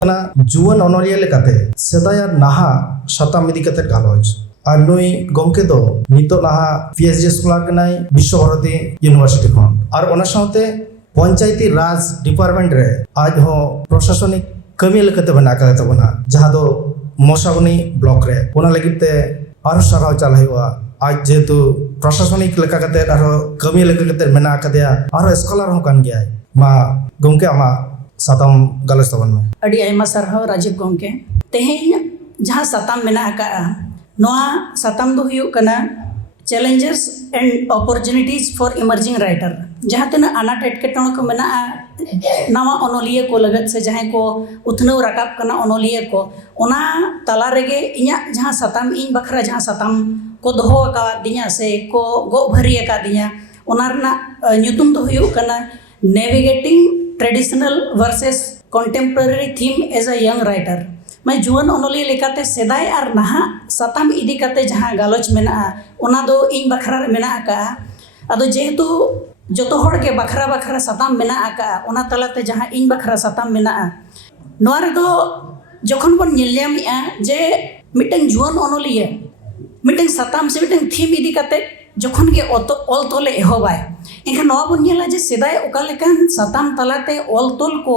जुवन अनलिया लेकाते सेदाय नाहा साताम इदी कते गालोच और नुई गमके दो नितो नाहा पीएचडी स्कॉलर कनाई विश्व भारती यूनिवर्सिटी खन और ओना साथे पंचायती राज डिपार्टमेंट रे आज हो प्रशासनिक कमी लेकाते बना का तबना जहां दो मोसाबनी ब्लॉक रे ओना लगिते आरो सराव चाल हुआ आज जेतु प्रशासनिक लेका कते आरो कमी लेका कते मेना कदेया आरो स्कॉलर हो कान गया मा गमके आमा साताम गालोच तबन में अड़ी आयमा सरहाव राजीव गमके तेहेन जहाँ साताम मेना का नोआ साताम दो हुयु कना challenges and opportunities for emerging writer जहाँ तेना अनाट एटकेटोण को मेना नवा अनोलिया को लगत से जहाँ को उथनव रकाब कना अनोलिया को ओना तला रेगे इኛ जहाँ साताम इन बखरा जहाँ साताम को दोहो का दिया से को गो भरी का दिया ओना रना ᱧᱩᱛᱩᱢ दो हुयु कना navigating traditional versus contemporary theme as a young writer मैं जुवन अनोलिया लेकाते सेदाय और नहा साताम इदी काते जहाँ गालोच मेना ओना दो इन बखरा मेना का अदो जेहेतु जतो हड़ के बखरा बखरा साताम मेना का ओना तलाते जहाँ इन बखरा साताम मेना नोआ रे दो जखन बन नेलयामिया जे मिटन जुवन अनोलिया मिटन साताम से मिटन थीम इदी काते जखन के ऑल तोले एहोबाय एनखान नवा बन नेला जे सेदाय ओका लेकान साताम तलाते ऑल तोल को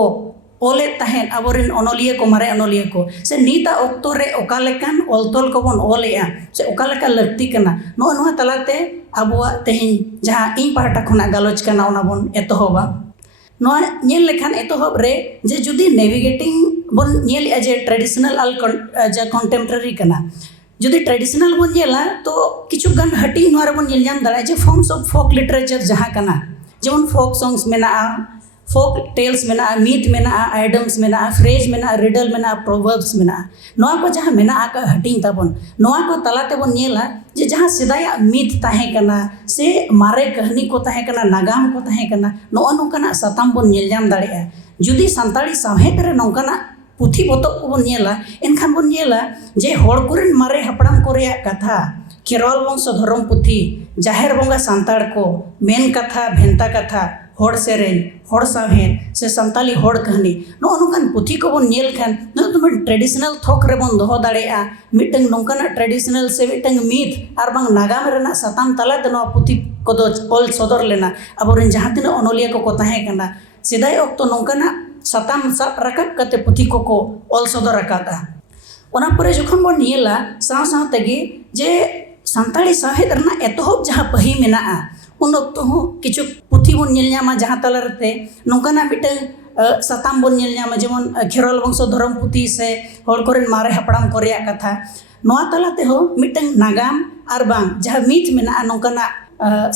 ओले तहेन अबोरिन अनोलिया को मारे अनोलिया को से नीता ऑक्टो रे ओका लेकान ऑल तोल को बन ओलेया से ओका लेका लगती कना नो नोआ तलाते अबुआ तेहिन जहां इन पार्टा खना गालोच कना ओना बन एतोहबा नोआ नेल लेखान एतोहब रे जे जुदी नेविगेटिंग बन नेल जे ट्रेडिशनल अल जे कंटेम्पररी कना जुदी ट्रेडिशनल बन नेला तो किछु गन हटी नोआ रे बन नेल जाम दाड़ा जे फॉर्म्स ऑफ फोक लिटरेचर जहां कना जेमन फोक सॉन्ग्स मेना फोक टेल्स मेना मीथ मेना आइडम्स मेना फ्रेज मेना रिडल मेना प्रोवर्ब्स मेना नोआ को जहां मेना का हटिंग ताबन नोआ को तलाते बन नेला जे जहां सिदाय मीथ ताहे कना से मारे कहानी को ताहे कना नागाम को ताहे कना नोआ नोकना साताम बन नेल जाम दाड़ेया जुदी संताली साहेत रे नोकना पुथी पोतब को बन नेला एनखान बन नेला जे हड़ कोरेन मारे हपड़ाम को रेया कथा खेरवाल वंश धर्म पुथी जाहेर बंगा सांताड़ को मेन कथा भेंता कथा हड़ सेरेन हड़ साहेन से संताली हड़ कहानी नो नोकान पुथी को बन नेल खान नो तुम ट्रेडिशनल थोक रे बन दोहो दाड़ेया मिटंग नोकाना ट्रेडिशनल से मिटंग मीथ आर बांग नागाम रेना साताम तलाते नो पुथी को दो ऑल सदर लेना अबोरेन जहां तिना अनोलिया को ताहे कना सिदाय ऑक्तो नोकाना साताम साब रकाब कते पुथी को ऑल सदर रकादा ओना परे जखन बन नेला साव साव तेगे जे संताली साहेद रना एतोहब जहां पही मेना उन ऑक्तो हो किछु पुथी बन नेल ᱧᱟᱢᱟ जहां तलरते नोकाना मिटन साताम बन नेल ᱧᱟᱢᱟ जेमन खेरवाल वंश धर्म पुथी से हड़ कोरेन मारे हपड़ाम को रेया कथा नोआ तलाते हो मिटन नागाम आर बांग जहां मीथ मेना नोकाना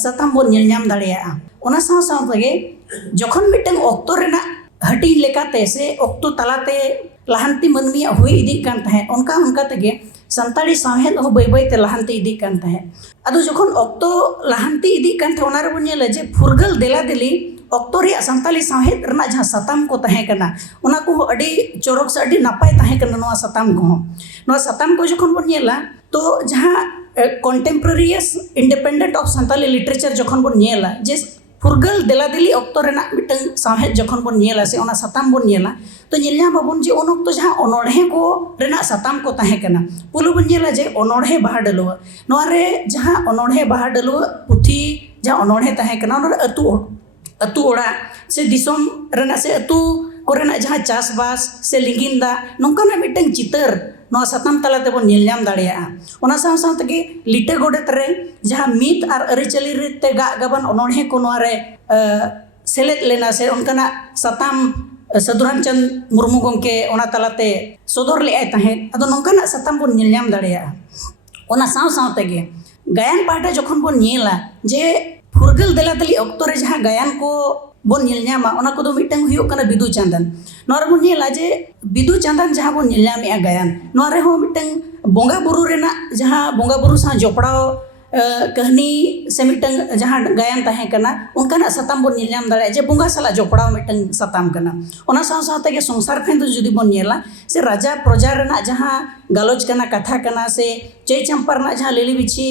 साताम बन नेल ᱧᱟᱢ दाड़ेया ओना साव साव तेगे जखन मिटन ऑक्तो रेना हटी लेकाते से ऑक्तो तलाते लहांती मनमिया हुई इदी कान तहे उनका उनका तेगे संताली साहेद हो बै बै ते लहांती इदी कान तहे अदो जखन ऑक्तो लहांती इदी कान थे ओना रे बन नेला जे फुरगल देला देली ऑक्तो रे संताली साहेद रना जहां साताम को तहे कना ओना को अडी चोरक से अडी नापाय तहे कना नोआ साताम को जखन बन नेला तो जहां कंटेम्पररीयस इंडिपेंडेंट ऑफ संताली लिटरेचर जखन बन नेला जे फुरगल देला दिली ऑक्तो रेना मिटन साहेद जखन बन नेला से ओना साताम बन नेला तो नेलया बाबन जे ओन ऑक्तो जहां अनोढ़े को रेना साताम को ताहे कना पुलु बन नेला जे अनोढ़े बाहा डलुआ नोआ रे जहां अनोढ़े बाहा डलुआ पुथी जहां अनोढ़े ताहे कना ओना अतु ओड़ा से दिसोम रेना से अतु कोरेना जहां चासबास से लिंगिंदा नोंकाना मिटन चितर नोआ साताम तलाते बन नेल ᱧᱟᱢ दाड़ेया ओना साव साव तेगे लिटे गोडेत रे जहां मीत आर अरिचली रे ते गा गबन अनोढ़े को नोआ रे सेलेद लेना से उनकाना साताम सदुराम चंद मुर्मू गमके ओना तलाते सदर ले ताहे अदो नोंकाना साताम बन नेल ᱧᱟᱢ दाड़ेया ओना साव साव तेगे गायन पाटा जखन बन नेला जे फुरगल देला दली ऑक्तो रे जहां गायन को बन नेल ᱧᱟᱢᱟ ओना को दो मिटंग हुयो कना बिदु चांदन नोरा बन नेला जे बिदु चांदन जहां बन नेल ᱧᱟᱢᱮᱟ गायन नोरे हो मिटंग बोंगा बुरु रेना जहां बोंगा बुरु सा जोपड़ाव कहानी से मिटंग जहां गायन ताहे कना उनकाना साताम बन नेल ᱧᱟᱢ दाड़े जे बोंगा साला जोपड़ाव मिटंग साताम कना ओना साव साव तेगे संसार फें जुदी बन नेला से राजा प्रजा रेना जहां गालोच कना कथा कना से ᱪᱟᱹᱭ ᱪᱟᱢᱯᱟ ᱨᱮᱱᱟᱜ ᱡᱟᱦᱟᱸ ᱞᱤᱞᱤ ᱵᱤᱪᱷᱤ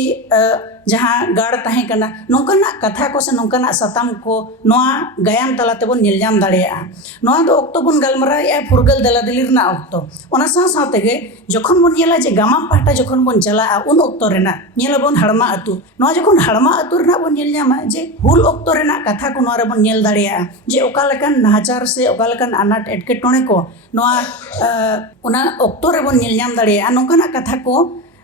ᱡᱟᱦᱟᱸ ᱜᱟᱲ ᱛᱟᱦᱮᱸ ᱠᱟᱱᱟ ᱱᱚᱝᱠᱟᱱᱟᱜ ᱠᱟᱛᱷᱟ ᱠᱚ ᱥᱮ ᱱᱚᱝᱠᱟᱱᱟᱜ ᱥᱟᱛᱟᱢ ᱠᱚ ᱱᱚᱣᱟ ᱜᱟᱭᱟᱱ ᱛᱟᱞᱟ ᱛᱮᱵᱚᱱ ᱧᱮᱞ ᱧᱟᱢ ᱫᱟᱲᱮᱭᱟᱜᱼᱟ ᱱᱚᱣᱟ ᱫᱚ ᱚᱠᱛᱚ ᱵᱚᱱ ᱜᱟᱞᱢᱟᱨᱟᱣᱮᱫᱼᱟ ᱯᱷᱩᱨᱜᱟᱹᱞ ᱫᱮᱞᱟᱫᱤᱞᱤ ᱨᱮᱱᱟᱜ ᱚᱠᱛᱚ ᱚᱱᱟ ᱥᱟᱶ ᱥᱟᱶ ᱛᱮᱜᱮ ᱡᱚᱠᱷᱚᱱ ᱵᱚᱱ ᱧᱮᱞᱟ ᱡᱮ ᱜᱟᱢᱟᱢ ᱯᱟᱦᱴᱟ ᱡᱚᱠᱷᱚᱱ ᱵᱚᱱ ᱪᱟᱞᱟᱜᱼᱟ ᱩᱱ ᱚᱠᱛᱚ ᱨᱮᱱᱟᱜ ᱧᱮᱞᱟᱵᱚᱱ ᱦᱟᱲᱢᱟ ᱟᱹᱛᱩ ᱱᱚᱣᱟ ᱡᱚᱠᱷᱚᱱ ᱦᱟᱲᱢᱟ ᱟᱹᱛᱩ ᱨᱮᱱᱟᱜ ᱵᱚᱱ ᱧᱮᱞ ᱧᱟᱢᱟ ᱡᱮ ᱦᱩᱞ ᱚᱠᱛᱚ ᱨᱮᱱᱟᱜ ᱠᱟᱛᱷᱟ ko ᱱᱚᱣᱟ ᱨᱮᱵᱚᱱ ᱧᱮᱞ ᱫᱟᱲᱮᱭᱟᱜᱼᱟ ᱡᱮ ᱚᱠᱟ ᱞᱮᱠᱟᱱ ᱱᱟᱦᱟᱪᱟᱨ ᱥᱮ ᱚᱠᱟ ᱞᱮᱠᱟᱱ ᱟᱱᱟᱴ ᱮᱴᱠᱮᱴᱚᱬᱮ ko ᱱᱚᱣᱟ ᱚᱱᱟ ᱚᱠᱛᱚ ᱨᱮᱵᱚᱱ ᱧᱮᱞ ᱧᱟᱢ ᱫᱟᱲᱮᱭᱟᱜᱼᱟ ᱱᱚᱝᱠᱟᱱᱟᱜ ᱠᱟᱛᱷᱟ ko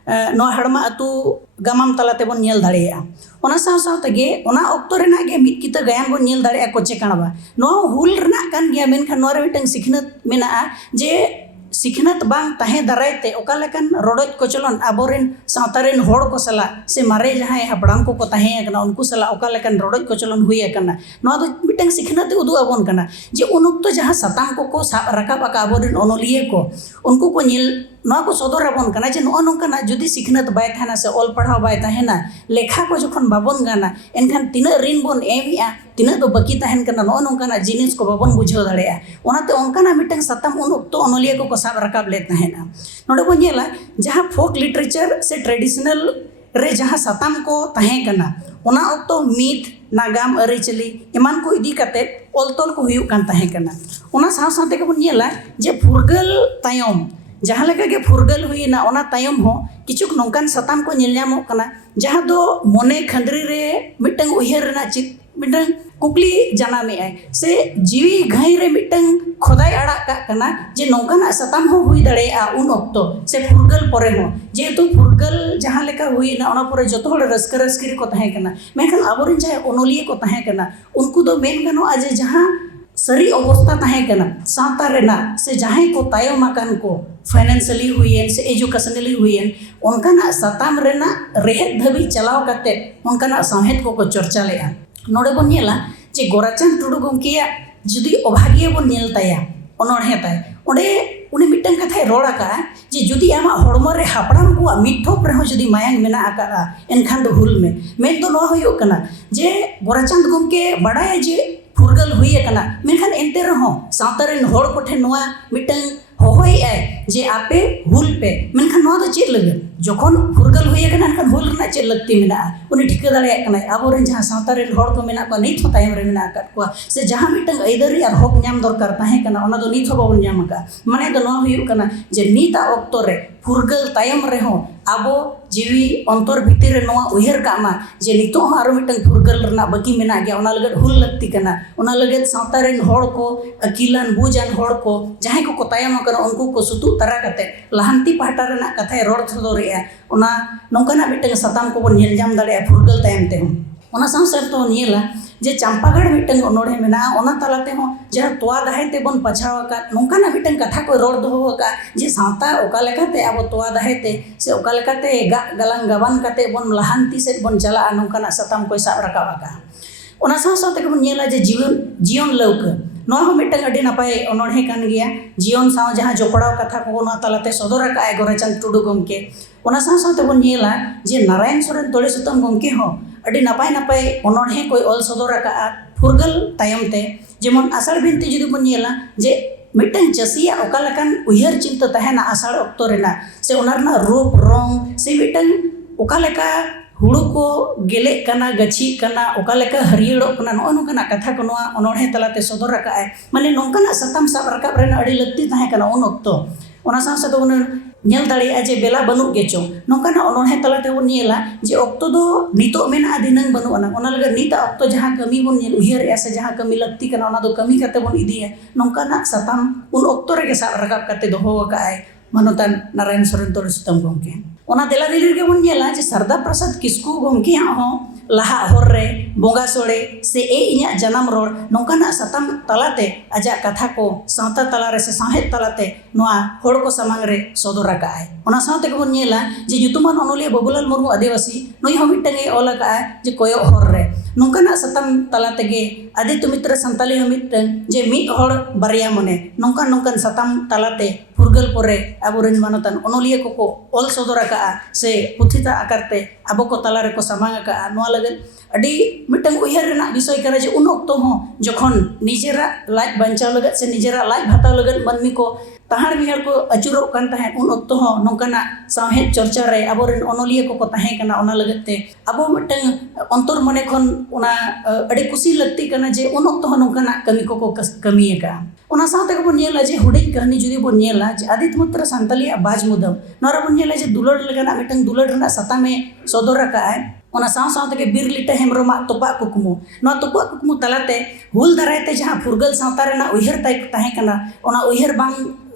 ᱱᱚᱣᱟ ᱦᱟᱲᱢᱟ ᱟᱹᱛᱩ ᱜᱟᱢᱟᱢ ᱛᱟᱞᱟ ᱛᱮᱵᱚᱱ ᱧᱮᱞ ᱫᱟᱲᱮᱭᱟᱜᱼᱟ ᱚᱱᱟ ᱥᱟᱶ ᱥᱟᱶ ᱛᱮᱜᱮ ᱚᱱᱟ ᱚᱠᱛᱚ ᱨᱮᱱᱟᱜ ᱜᱮ ᱢᱤᱫ ᱠᱤᱛᱟᱹ ᱜᱟᱭᱟᱱ ᱵᱚᱱ ᱧᱮᱞ ᱫᱟᱲᱮᱭᱟᱜᱼᱟ ᱠᱚᱪᱮ ᱠᱟᱬᱵᱟ ᱱᱚᱣᱟ ᱦᱩᱞ ᱨᱮᱱᱟᱜ ᱠᱟᱱ ᱜᱮᱭᱟ ᱢᱮᱱᱠᱷᱟन ᱱᱚᱣᱟ ᱨᱮ ᱢᱤᱫᱴᱟᱝ ᱥᱤᱠᱷᱱᱟᱹᱛ ᱢᱮᱱᱟᱜᱼᱟ ᱡᱮ सिखनत बांग तहे दाराय ते ओका लेकन रोडज कोचलन आबोरेन सावतारेन होड़ को सला से मारे जहां हपड़ाम को तहे कना उनको सला ओका लेकन रोडज कोचलन हुई कना नवा दो मिटंग सिखनत उदु आबोन कना जे उन उक्त जहां सताम को साब रकाब आका आबोरेन ओनोलिए को उनको को नील नवा को सदर आबोन कना जे नो नोंकना जुदी सिखनत बाय थाना से ऑल पढ़ाव बाय थाहेना लेखा को जखन बाबोन गाना एनखान तिना रिन बोन एमिया तिना दो बकी तहन कना नो नोंकना जिनिस को बाबोन बुझाव दाड़ेया ओनाते ओनकाना मिटंग सताम उन उक्त ओनोलिए को साब रकाब ले तहना नोडे बो नेला जहां फोक लिटरेचर से ट्रेडिशनल रे जहां सताम को तहे कना ओना ऑक्तो मीथ नागाम अरिचली एमान को इदी कते ऑलतोल को हुयु कान तहे कना ओना साव साथे के बो नेला जे फुरगल तायम जहां लगा के फुरगल हुईना ओना तायम हो किचुक नोंकान सताम को नेल ᱧᱟᱢᱚᱜ कना जहां दो मोने खंदरी रे मिटंग उहर रना चित मिटंग कुकली जानामे आय से जीवी घाई रे मिटंग खोदाय आड़ा का कना जे नोंकाना सताम हो हुई दड़ेया उन ऑक्तो से फुरगल परे हो जेतु फुरगल जहां लेका हुईना ओना परे जतो हड़ रस्क रस्किरी को तहे कना मेखन आबोरिन जाय ओनोलिए को तहे कना उनको दो मेन गनो आज जहां सरी अवस्था तहे कना साता रेना से जहां को तायम आकान को फाइनेंशियली हुईन से एजुकेशनली हुईन उनकाना सताम रेना रेहत धबी चलाव कते उनकाना साहेत को चर्चा लेया नोडे बन नेला जे गोराचंद टुडू गमकिया जुदी अभागिया बन नेल ताया ओनोड़े ताय ओडे उनी मिटंग कथाय रोड़ा का जे जुदी आमा हड़मो रे हापड़ाम को मिठोप रे हो जुदी मायांग मेना आका एनखान दो हुल में मेन दो नो होयो कना जे गोराचंद गमके बड़ाय जे फुरगल हुई कना मेनखान एंते रहो सावतारेन होड़ कोठे नोआ मिटंग होय आय जे आपे हुल पे मेनखान नोआ दो चेक लगे जखन फुरगल हुई कना एनखान हुल रना चेक लगती मेना उनी ठिका दाड़े कना आबोरेन जहां सावतारेन होड़ को मेना को नित हो तायम रे मेना का को से जहां मिटंग ऐदरी आर हक ᱧᱟᱢ दरकार ताहे कना ओना दो नित हो बाबन ᱧᱟᱢ का माने दो नो हुई कना जे नीता ऑक्तो रे फुरगल तायम रे हो आबो जीवी अंतर भितर नोआ उहर कामा जे नितो आरो मिटंग फुरगल रना बाकी मेना गया ओना लगत हुल लगती कना ओना लगत सावतारेन होड़ को अकिलान बुजान होड़ को जहां को तायम कना उनको को सुतु तरा कते लहांती पाटा रना कथा रोड थदोरिया ओना नोंकाना मिटंग सताम को बन नेल जाम दाड़े फुरगल तायम ते ओना सांसे तो नेला जे चंपागढ़ मिटंग ओनोड़े मेना ओना तालाते हो जहां तोआ दहाय ते बन पछाव का नोंकाना मिटंग कथा को रोड दो का जे सावता ओका लेकाते अब तोआ दहाय ते से ओका लेकाते गलांग गवान कते बन लहांती से बन चला नोंकाना सताम को साब रकाबा का ओना साथ के बन नेला जे जीवन लौक नोआ हो मिटंग अडी नपाय ओनोड़े कान गया जीवन साव जहां जोपड़ाव कथा को ओना तालाते सदर का गोराचंद टुडू गमके ओना साथ बन नेला जे नारायण सोरेन तोड़े सुतम गमके हो अडी नपाय नपाय ओनोड़े कोई ऑल सदर का फुरगल तायम ते जेमन आषाढ़ बिनती जुदी बन नेला जे मिटंग चसिया ओका लेकान उहर चिंता तहेना आषाढ़ ऑक्तो रेना से ओना रना रूप रंग से मिटंग ओका लेका हुड़ू को गेले कना गछि कना ओका लेका हरियड़ो कना नो नोंकाना कथा को नोआ ओनोड़े तलाते सदर का माने नोंकाना सताम साब रकाब रेना अडी लगती तहे कना उन ऑक्तो ओना साथ दो नेल दाड़िया जे बेला बनू गेचो नोंकाना ओनोड़े तलाते बन नेला जे ऑक्तो दो नितो मेना दिनंग बनू अना ओना लगे निता ऑक्तो जहां कमी बन नेल उहर ऐसे जहां कमी लगती कना ओना दो कमी कते बन इदिया नोंकाना सताम उन ऑक्तो रे के साब रकाब कते दोहो काय मनोतान नारायण सोरेन तोड़े सुतम गमके ओना देला दिली के बन नेला जे सरदा प्रसाद किस्कू गमके हो लहा हर रे बोंगा सोड़े से ए इया जन्म रोड नोंकाना सताम तलाते आजा कथा को सावता तला रे से साहेत तलाते नोआ होड़ को समांग रे सदर रकाय ओना सावते के बन नेला जे युतुमान ओनोलिया बबुलाल मुर्मू आदिवासी नोई हो मिटंगे ओला का जे कोयो हर रे नोंकाना सताम तलाते गे आदित्य मित्र संताली हो मिटंग जे मी होड़ बारिया मने नोंकान सताम तलाते फुरगल परे आबोरेन मानतान ओनोलिया को ऑल सदर का से पुथिता आकारते आबो को तला रे को समांग का नोआ लगन अडी मिटंग उहर रेना विषय करा जे उन ऑक्तो हो जखन निजेरा लाइफ बंचाव लगत से निजेरा लाइफ भाताव लगत मनमी को तहाड़ बिहाड़ को अचुरों कान तहें उन ऑक्तो हो नोंकाना साहेब चर्चा रे अबोरेन ओनोलिया को तहें कना ओना लगते अबो मिटंग अंतर मने खन ओना अड़ी कुसी लगती कना जे उन ऑक्तो हो नोंकाना कमी को कमी का ओना साथे को नेला जे हुडिंग कहानी जुदी बो नेला जे आदित्य मित्र सांतालिया बाज मुदम नोरा बो नेला जे दुलड़ लगना मिटंग दुलड़ रना सतामे सदर का है ओना साव तके बीर लिटा हेमरमा तोपा कुकमु नो तोपा कुकमु तलाते हुल दरायते जहां फुरगल सावता रेना उयहर ताय तहे कना ओना उयहर बांग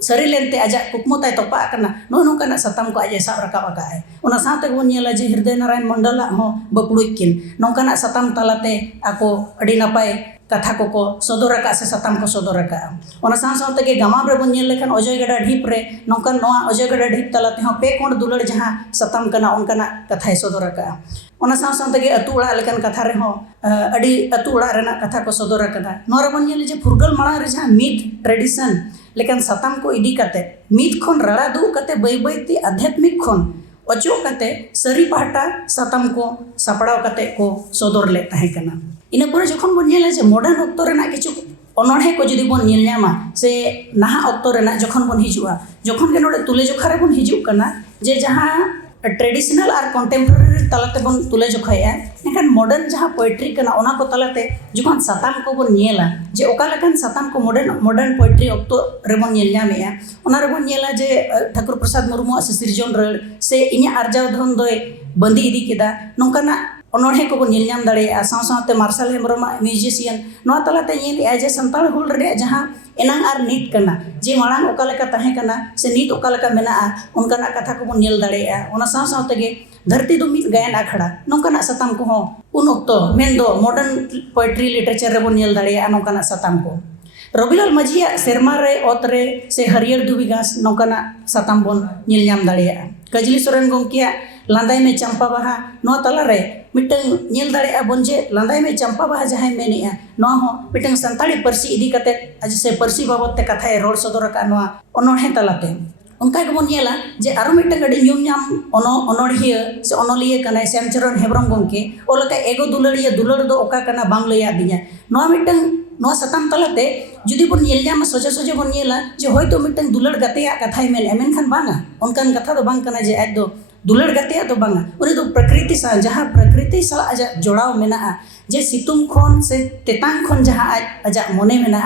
सरी लेनते आजा कुकमु ताय तोपा कना नो नोंकाना सताम को आजे साब रकाब का है ओना साथे को नेला जे हृदय नारायण मंडल हो बपुड़ुकिन नोंकाना सताम तलाते आको अडी नापाय कथा को सदर का से सताम को सदर का ओना साव तके गमाम रे बन नेल लेखन अजय गडा ढीप रे नोंकान नोआ अजय गडा ढीप तलाते हो पे कोण दुलड़ जहां सताम कना ओनकाना कथा सदर का ओना साव तके अतु उड़ा लेकन कथा रे हो अडी अतु उड़ा रेना कथा को सदर कदा नोरा बन नेल जे फुरगल माड़ा रे जहां मीत ट्रेडिशन लेकिन सताम को इदी कते मीत खन रड़ा दु कते बई बईती आध्यात्मिक खन अचो कते सरी पहाटा सताम को सपड़ाव कते को सदर ले तहे कना इना पर जखन बन नेला जे मॉडर्न ऑक्तो रेना किछु अनोढ़े को जुदी बन नेल न्यामा से नहा ऑक्तो रेना जखन बन हिजुआ जखन के नोडे तुले जोखा रे बन हिजु कना जे जहां ट्रेडिशनल और कंटेम्पररी तलाते बन तुले जोखाया एखान मॉडर्न जहां पोएट्री कना ओना को तलाते जखन सताम को बन नेला जे ओका लकन सताम को मॉडर्न पोएट्री ऑक्तो रे बन नेल न्यामेया ओना रे बन नेला जे ठाकुर प्रसाद मुर्मू से सिरजन रळ से इnya अर्जाव धन दोय बंदी इदी केदा नोंकाना अनोढ़े को बन नेल नाम दाड़ेया साव सावते मार्शल हेम्ब्रम म्यूजिशियन नोआ तलाते नेल जे संताल हुल रे जहां एनांग आर नीत कना जे मांग ओका लेका तहे कना से नीत ओका लेका मेना उनकाना कथा को बन नेल दाड़ेया ओना साव साव तगे धरती दो मित गायन आखड़ा नोंकाना सताम को हो उन ऑक्तो मेंदो मॉडर्न पोएट्री लिटरेचर रे बन नेल दाड़ेया नोंकाना सताम को रविलाल मजिया सेरमा रे ओतरे से हरियर दुबी घास नोंकाना सताम बन नेल नाम दाड़ेया कजली सोरेन गोंकिया लांदाई में चंपा बाहा नो तला रे मिटंग नेल दाड़ेया बन जे लांदाई में चंपा बाहा जहां मेनेया नो हो मिटंग संताली परसी इदी कते आज से परसी बाबत ते कथा रोड सदर का नो अनोढ़े तलाते उनका के बन नेला जे आरो मिटंग अडी न्यूम नाम अनोढ़िया से अनोलिया कना श्यामचरण हेम्ब्रम गोंके ओलका एगो दुलड़िया दुलड़ दो ओका कना बांग लया दिया नो मिटंग नो सताम तलाते जुदी बन नेल नाम सोजे सोजे बन नेला जे होयतो मिटंग दुलड़ गतेया कथाय मेन एमेनखान बांगा उनकान कथा दो बांग कना जे आज दो दुलड़ गतेया तो बांगा उनी दो प्रकृति सा जहां प्रकृति सा आज जोड़ाव मेना जे सितुम खन से तेतांग खन जहां आज मने मेना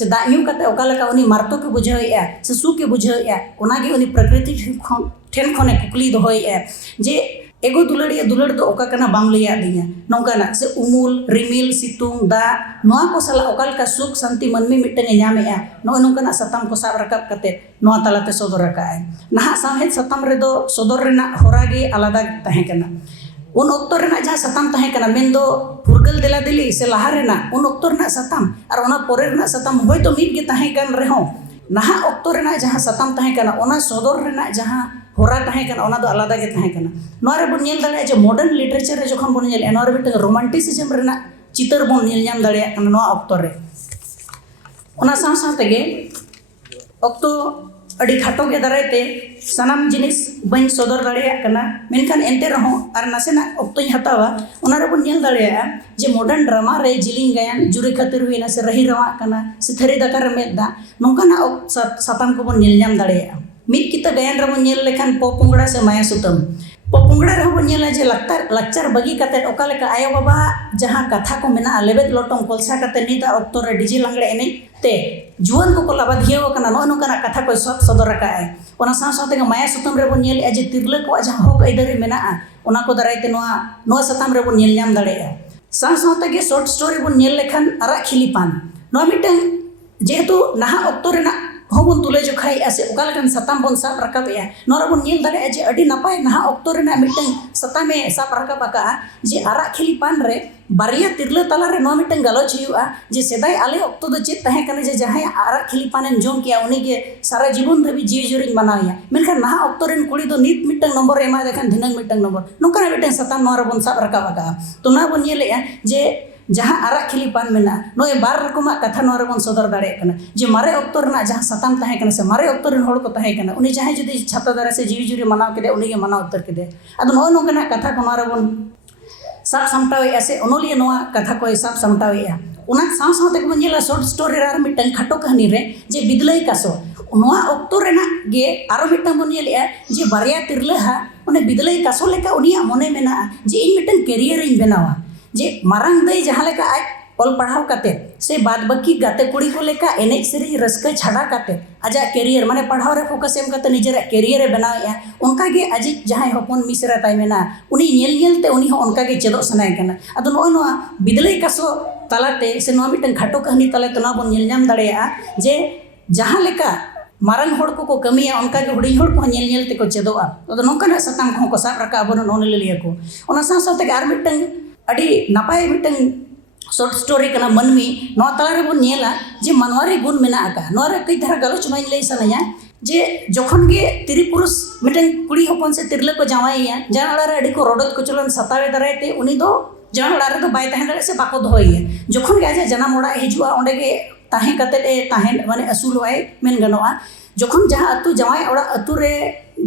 से दायु कते ओका लका उनी मारतो के बुझाएया से सु के बुझाएया ओनागे उनी प्रकृति ठेन खने कुकली दोहोएया जे एगो दुलड़िया दुलड़ दो ओका कना बांग लया दिया नोंकाना से उमुल रिमिल सितुंग दा नोआ को सला ओकाल का सुख शांति मनमी मिटंग न्यामेया नो नोंकाना सताम को साब रकाब कते नोआ तलाते सदर रकाय नहा साहेब सताम रे दो सदर रेना होरागे आलादा तहे कना उन ऑक्तो रेना जहां सताम तहे कना मेन दो फुरगल देला दिली से लहा रेना उन ऑक्तो रेना सताम और ओना पोरे रेना सताम होय तो मीट गे तहे कन रेहो नहा ऑक्तो रेना जहां सताम तहे कना ओना सदर रेना जहां होरा तहे कना ओना दो आलादा गे तहे कना नोरे बन नेल दाड़े जे मॉडर्न लिटरेचर रे जखन बन नेल नोरे बिट रोमांटिसिज्म रेना चितर बन नेल नाम दाड़े कना नो ऑक्तो रे ओना साव साव तगे ऑक्तो अड़ी खाटो के दारायते सनाम जिनिस बन सदर दाड़े कना मेनखान एंते रहो आर नासेना ऑक्तो हतावा ओना रे बन नेल दाड़े जे मॉडर्न ड्रामा रे जिलिंग गायन जुरे खातिर हुइना से रही रवा कना से थरी दका रे मेदा नोंकाना सताम को बन नेल नाम दाड़े मित किता गायन रे बन नेल लेखान पोपुंगड़ा से माया सुतम पोपुंगड़ा रे बन नेला जे लक्चर बगी कते ओका लेका आयो बाबा जहां कथा को मेना लेबेद लोटम कोलसा कते निता ऑक्तो रे डीजे लांगड़े एने ते जुवन को लाबाधियो कना नो नोकाना कथा को सब सदर रका है ओना साव सावते माया सुतम रे बन नेल जे तिरले को जहां हक आइदरी मेना ओना को दारायते नो सताम रे बन नेल नाम दाड़ेया साव सावते गे शॉर्ट स्टोरी बन नेल लेखान आरा खिलिपान नो मिटन जेहेतु नहा ऑक्तो रेना होबन तुले जोखाई से ओकालकन सताम बन साब रकाबेया नोरा बन नेल दाड़े जे अडी नपाय नहा ऑक्तो रेना मिटन सतामे साब रकाबका जे आरा खिली पान रे बारिया तिरले तला रे नो मिटन गलोच हुआ जे सेदाय आले ऑक्तो दो चेत तहे कने जे जहां आरा खिली पानेन जोम किया उनी के सारा जीवन धबी जीव जुरिन मनाया मेनखान नहा ऑक्तो रेन कुड़ी दो नीत मिटन नंबर एमा देखन धिनंग मिटन नंबर नोका मिटन सताम नोरा बन साब रकाबका तो ना बन नेलेया जे जहां आरा खिली पान मेना नोए बार रकमा कथा नोरे बन सदर दाड़े कना जे मारे ऑक्तो रेना जहां सताम तहे कना से मारे ऑक्तो रेन होड़ को तहे कना उनी जहां जदी छाता दारा से जीवी जुरी मनाव केदे उनी के मनाव उतर केदे अदो नो नोकना कथा को नोरे बन साब सामटावे ऐसे ओनोलिया नोआ कथा को साब सामटावे उना साव साव तक बन नेला शॉर्ट स्टोरी रे मिटन खाटो कहानी रे जे बिदलई कासो नोआ ऑक्तो रेना गे आरो मिटन बन नेलेआ जे बारिया तिरला हा ओने बिदलाई कासो लेका उनिया मोने मेना जे इन मिटन कैरियर इन बनावा जे मारंग दई जहां लेका आज ऑल पढ़ाव काते से बाद बाकी गाते कुड़ी को लेका एनेज सेरी रस्का छाड़ा काते आजा कैरियर माने पढ़ाव रे फोकस एम काते निजेरा कैरियर रे बनाया उनका गे आज जहां हपन मिसरा ताई मेना उनी नेल नेल ते उनी हो उनका गे चेदो सनाय कना अदो नो बिदलाई कासो तालाते से नो मिटन खाटो कहानी ताले तो ना बन नेल नाम दाड़ेया जे जहां लेका मारंग होड़ को कमिया उनका के हुडी होड़ को नेल नेल ते को चेदोआ अदो नोकना सताम को साब रका बन नोन लिया को ओना साथे आर मिटन अडी नापाय मिटन शॉर्ट स्टोरी कना मनमी नवा तलारे बन नेला जे मनवारी गुण मेना आका नोरे कई धारा गलोच माइन लई सनया जे जखन गे तिरी पुरुष मिटन कुड़ी हपन से तिरले को जावाइया जान अड़ारे अडी को रोडत को चलन सतावे दरायते उनी दो जान अड़ारे तो बाय ताहें दरे से बाको दोइया जखन गे आजे जनाम ओड़ा हिजुआ ओंडे गे ताहें कते ए ताहें माने असुल वाय मेन गनोआ जखन जहां अतु जावाय ओड़ा अतु रे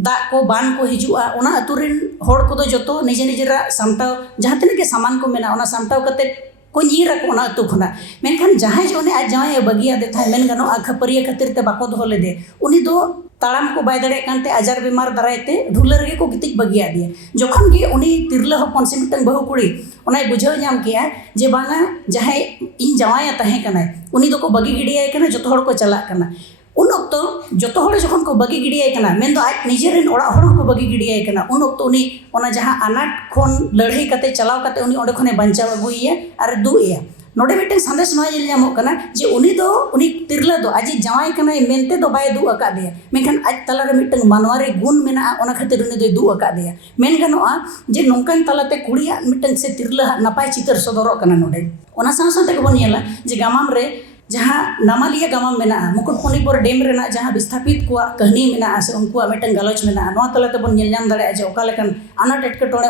दा को बान को हिजुआ ओना अतु रेन होड़ को दो जतो निजे निजेरा सामताव जहां तने के सामान को मेना ओना सामताव कते को नीर को ना अतु खना मेनखान जहां जोने आज जावाय बगिया दे था मेन गनो खपरिया खातिर ते बाको दो लेदे उनी दो ताड़ाम को बाय दड़े कानते आजार बीमार दरायते ढुलर गे को गितिक बगिया दिया जखन गे उनी तिरला हपन से मिटन बहु कुड़ी ओनाय बुझाव नाम किया जे बांगा जहां इन जावाया ताहे कना उनी दो को बगी गिडिया कना जतो हड़ को चला कना उन ऑक्तो जतो हड़ जखन को बगी गिडिया कना मेन दो आज निजेरेन ओड़ा हड़ को बगी गिडिया कना उन ऑक्तो उनी ओना जहां अनाट खोन लड़ाई कते चलाव कते उनी ओडे खने बंचाव अगुइया अर दुइया नोडे मिटन संदेश नो जेल नामो कना जे उनी तिरला दो आज जावाय कना मेनते दो बाय दु अका दे मेनखान आज तलारे मिटन मानवारे गुण मेना ओना खातिर उनी दो दु अका दे मेन गनोआ जे नोंकन तलाते कुड़िया मिटन से तिरला नपाय चितर सदरो कना नोडे ओना साथे को बनियला जे गामाम रे जहाँ नामालिया गामाम मेना मुकुटमणिपुर डेम रेना जहाँ विस्थापित को कहानी मेना से उनको मिटन गलोच मेना नोआ तलाते बन नेल नाम दाड़े जे ओका लेकन अनाट एटकेटोणे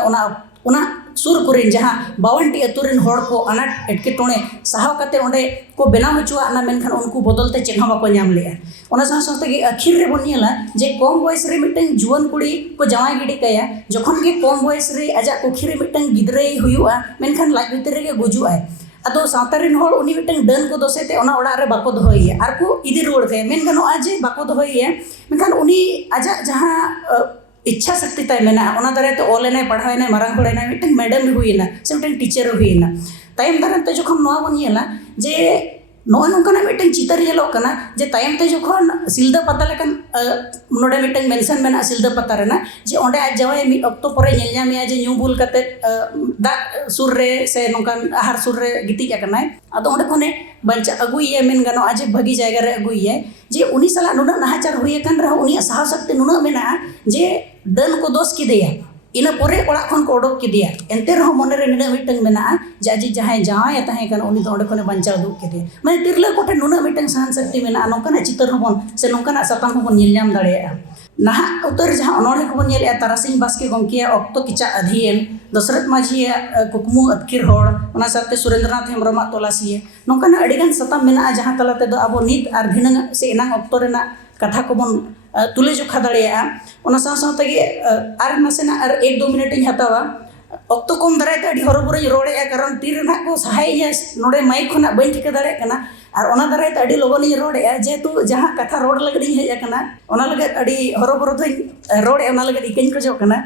ओना सुर कुरिन जहाँ 52टी अतुरिन होड़ को अनाट एटकेटोणे सहाव कते ओंडे को बनाव हचुआ ना मेनखान उनको बदलते चेन बाको नाम लेया ओना साथे गे अखिर रे बन नेला जे कम बयस रे मिटन जुवन कुड़ी को जावाय गिडी कया जखन गे कम बयस रे आजा कुखी रे मिटन गिदरे हुयुआ मेनखान लाज भीतर रे गुजुआय अदो सावतारिन होड़ उनी मिटन डन को दोसेते ओना ओड़ा रे बाको दोहइया आर को इदी रोड के मेन गनो आज बाको दोहइया मेनखान उनी आजा जहां इच्छा शक्ति ताय मेना ओना दारे तो ओलेने पढ़ावेने मारंग होड़ेना मिटन मैडम हुइना से मिटन टीचर हुइना तायम दारे तो जखन नोआ बन येला जे नो नोकना मिटन चितर येलो कना जे तायम ते जखन सिलदा पता लेकन नोडे मिटन मेंशन मेना सिलदा पता रेना जे ओंडे आज जावाय मि ऑक्टो परे नेल ᱧᱟᱢᱮᱭᱟ जे ᱧᱩ बुल कते दा सुर रे से नोकन आहार सुर रे गितिज अकनाय अदो ओंडे कोने बंचा अगुइए मेन गनो आज भगी जायगा रे अगुइए जे उनी सला नुना नाहाचार हुए कन रह उनी साह शक्ति नुना मेना जे डन को दोष किदेया इना पोरे ओड़ा खन को ओडक किदिया एंते रह मन रे निना मिटन मेना जाजी जहां जावाय ताहे कन उनी तो ओंडे कोने बंचाव दु किदे माने तिरला कोठे नुना मिटन सहन शक्ति मेना नोकना चितर हबन से नोकना सताम हबन नेल नाम दाड़ेया नाहा उतर जहां अनोड़े को बन नेल तारासिंह बास्के गंकिया ऑक्तो किचा अधीन दशरथ माझिया कुकमु अतकिर होड़ ओना साथे सुरेंद्रनाथ हेमब्रम तोलासिए नोकना अडिगन सताम मेना जहां तलाते दो अबो नित आर भिनंग से एनांग ऑक्तो रेना कथा को बन तुले जोखा दाड़ेया ओना साथे आर नसेना आर 1-2 मिनट इन हतावा ऑक्तो कम दारायते अडी हरबुरई रोड़ेया कारण तीर ना को सहायया नोडे माइक खना बइन ठिका दाड़े कना आर ओना दारायते अडी लोगोनी रोड़ेया जेतु जहां कथा रोड़ लगड़ी हेज कना ओना लगे अडी हरबुर दो रोड़े ओना लगे इकन को जो कना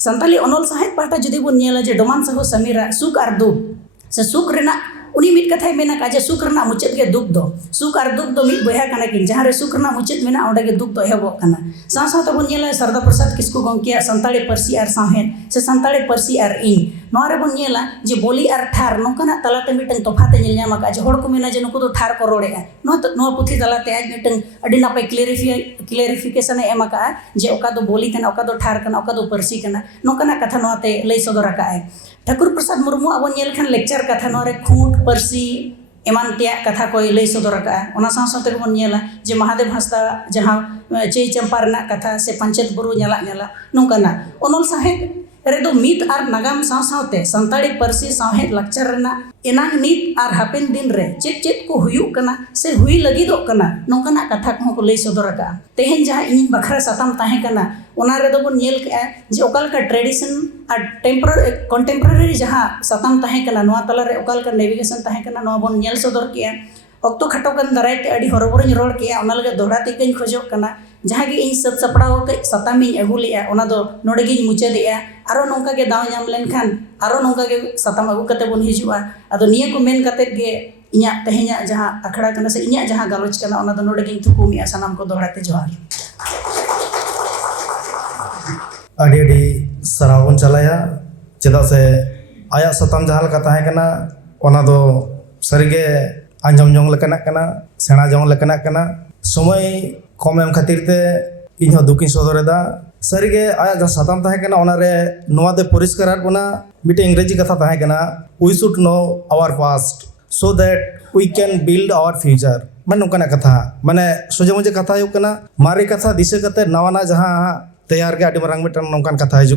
संताली अनोल साहित्य पाटा जदि बन नेला जे डोमान सहो समीरा सुख आर दुख से सुख रेना उनी मिट कथाय मेना काजे सुख रना मुचेत गे दुख दो सुख आर दुख दो मिट बया कना किन जहां रे सुख रना मुचेत मेना ओंडे गे दुख दो एहबो कना साथ बन नेला सरदा प्रसाद किस्कु गंकिया संताली परसी आर साहेन से संताली परसी आर इन नोरे बन नेला जे बोली आर ठार नोकना तलाते मिटन तोफाते नेल ᱧᱟᱢ का जे होड़ को मेना जे नुको दो ठार को रोड़ेया नो पुथी तलाते आज मिटन अडी नापय क्लेरिफिकेशन एम का जे ओका दो बोली कना ओका दो ठार कना ओका दो परसी कना नोकना कथा नोते लई सदर का ठाकुर प्रसाद मुर्मू अब नेल खान लेक्चर कथा नोरे खूट परसी एमान त्या कथा को लई सदर का ओना साथे बन नेला जे महादेव हंसदा जहां चेई चंपा रना कथा से पंचायत बुरु नेला नोकना ओनोल साहेब रेदो मित आर नागाम साथे संताड़ी परसी साहेब लक्चर रना एनांग नित आर हापेन दिन रे चेत चेत को हुयु कना से हुई लगिदो कना नोकना कथा को लई सदर का तेहेन जहां इन बखरा सताम ताहे कना ओना रेदो बन नेल के जे ओकाल का ट्रेडिशन आर कंटेम्पररी जहां सताम ताहे कना नोआ तला रे ओकाल का नेविगेशन ताहे कना नोआ बन नेल सदर के ᱚᱠᱛᱚ ᱠᱷᱟᱴᱚ ᱠᱟᱱ ᱫᱟᱨᱟᱭᱛᱮ ᱟᱹᱰᱤ ᱦᱚᱨᱚᱵᱚᱨᱚᱧ ᱨᱚᱲ ᱠᱮᱜᱼᱟ, ᱚᱱᱟ ᱞᱟᱹᱜᱤᱫ ᱫᱚᱦᱲᱟ ᱛᱮ ᱠᱟᱹᱧ ᱠᱷᱚᱡᱚᱜ ᱠᱟᱱᱟ ᱡᱟᱦᱟᱸ ᱜᱮ ᱤᱧ ᱥᱟᱹᱛ ᱥᱟᱯᱲᱟᱣ ᱠᱟᱹᱡ ᱥᱟᱛᱟᱢᱤᱧ ᱟᱹᱜᱩ ᱞᱮᱜᱼᱟ ᱚᱱᱟ ᱫᱚ ᱱᱚᱰᱮ ᱜᱤᱧ ᱢᱩᱪᱟᱹᱫᱮᱜᱼᱟ᱾ ᱟᱨᱚ ᱱᱚᱝᱠᱟ ᱜᱮ ᱫᱟᱣ ᱧᱟᱢ ᱞᱮᱱᱠᱷᱟᱱ ᱟᱨᱚ ᱱᱚᱝᱠᱟ ᱜᱮ ᱥᱟᱛᱟᱢ ᱟᱹᱜᱩ ᱠᱟᱛᱮ ᱵᱚᱱ ᱦᱤᱡᱩᱜᱼᱟ᱾ ᱟᱫᱚ ᱱᱤᱭᱟᱹ ᱠᱚ ᱢᱮᱱ ᱠᱟᱛᱮᱫ ᱜᱮ ᱤᱧᱟᱹᱜ ᱛᱮᱦᱮᱧᱟᱜ ᱡᱟᱦᱟᱸ ᱟᱠᱷᱲᱟ ᱠᱟᱱᱟ ᱥᱮ ᱤᱧᱟᱹᱜ ᱡᱟᱦᱟᱸ ᱜᱟᱞᱚᱪ ᱠᱟᱱᱟ ᱚᱱᱟ ᱫᱚ ᱱᱚᱰᱮ ᱜᱤᱧ ᱛᱷᱩᱠᱩᱢᱮᱜᱼᱟ᱾ ᱥᱟᱱᱟᱢ ᱠᱚ ᱫᱚᱦᱲᱟ ᱛᱮ ᱡᱚᱦᱟᱨ᱾ ᱟᱹᱰᱤ ᱟᱹᱰᱤ ᱥᱟᱨᱦᱟᱣ ᱵᱚᱱ ᱪᱟᱞᱟᱭᱟ, ᱪᱮᱫᱟᱜ ᱥᱮ ᱟᱭᱟᱜ ᱥᱟᱛᱟᱢ ᱡᱟᱦᱟᱸ ᱞᱮᱠᱟ ᱛᱟᱦᱮᱸ ᱠᱟᱱᱟ ᱚᱱᱟ ᱫᱚ ᱥᱟᱹᱨᱤᱜᱮ ᱟᱸᱡᱚᱢ ᱡᱚᱝ ᱞᱮᱠᱟᱱᱟᱜ ᱠᱟᱱᱟ, ᱥᱮᱬᱟ ᱡᱚᱝ ᱞᱮᱠᱟᱱᱟᱜ ᱠᱟᱱᱟ᱾ ᱥᱚᱢᱚᱭ ᱠᱚᱢ ᱮᱢ ᱠᱷᱟᱹᱛᱤᱨ te ᱤᱧᱦᱚᱸ ᱫᱩᱠᱤᱧ ᱥᱚᱫᱚᱨᱮᱫᱟ᱾ ᱥᱟᱹᱨᱤᱜᱮ ᱟᱭᱟᱜ ᱡᱟᱦᱟᱸ ᱥᱟᱛᱟᱢ ᱛᱟᱦᱮᱸ ᱠᱟᱱᱟ ᱚᱱᱟᱨᱮ ᱱᱚᱣᱟ ᱫᱚ ᱯᱚᱨᱤᱥᱠᱟᱨᱟᱫ ᱵᱚᱱᱟ, ᱢᱤᱫᱴᱮᱱ ᱤᱝᱨᱮᱡᱤ ᱠᱟᱛᱷᱟ ᱛᱟᱦᱮᱸ ᱠᱟᱱᱟ, we should know our past so that we can build our future. ᱢᱟᱱᱮ ᱱᱚᱝᱠᱟᱱᱟᱜ ᱠᱟᱛᱷᱟ, ᱢᱟᱱᱮ ᱥᱚᱡᱷᱮ ᱢᱚᱡᱷᱮ ᱠᱟᱛᱷᱟ ᱦᱩᱭᱩᱜ ᱠᱟᱱᱟ ᱢᱟᱨᱮ ᱠᱟᱛᱷᱟ ᱫᱤᱥᱟᱹ ᱠᱟᱛᱮ ᱱᱟᱣᱟᱱᱟᱜ ᱡᱟᱦᱟᱸ ᱛᱮᱭᱟᱨ ᱜᱮ ᱟᱹᱰᱤ ᱢᱟᱨᱟᱝ ᱢᱤᱫᱴᱟᱝ ᱱᱚᱝᱠᱟᱱ ᱠᱟᱛᱷᱟ ᱦᱤᱡᱩᱜ